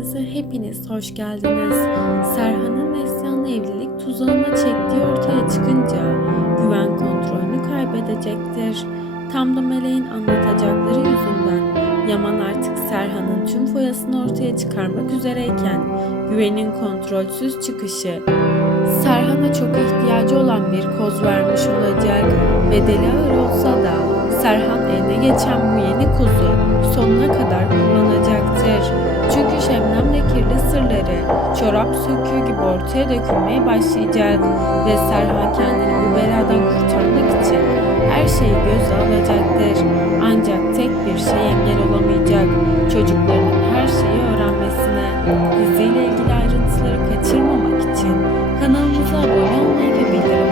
kanalımıza hepiniz hoş geldiniz. Serhan'ın Neslihan'la evlilik tuzağına çektiği ortaya çıkınca güven kontrolünü kaybedecektir. Tam da Meleğin anlatacakları yüzünden Yaman artık Serhan'ın tüm foyasını ortaya çıkarmak üzereyken güvenin kontrolsüz çıkışı Serhan'a çok ihtiyacı olan bir koz vermiş olacak. Bedeli ağır olsa da Serhan eline geçen bu yeni kozu sonuna kadar kullanacak sırları çorap söküğü gibi ortaya dökülmeye başlayacak ve Serha kendini bu beladan kurtarmak için her şeyi göze alacaktır. Ancak tek bir şey engel olamayacak. Çocuklarının her şeyi öğrenmesine. Diziyle ilgili ayrıntıları kaçırmamak için kanalımıza abone olmayı ve bildirim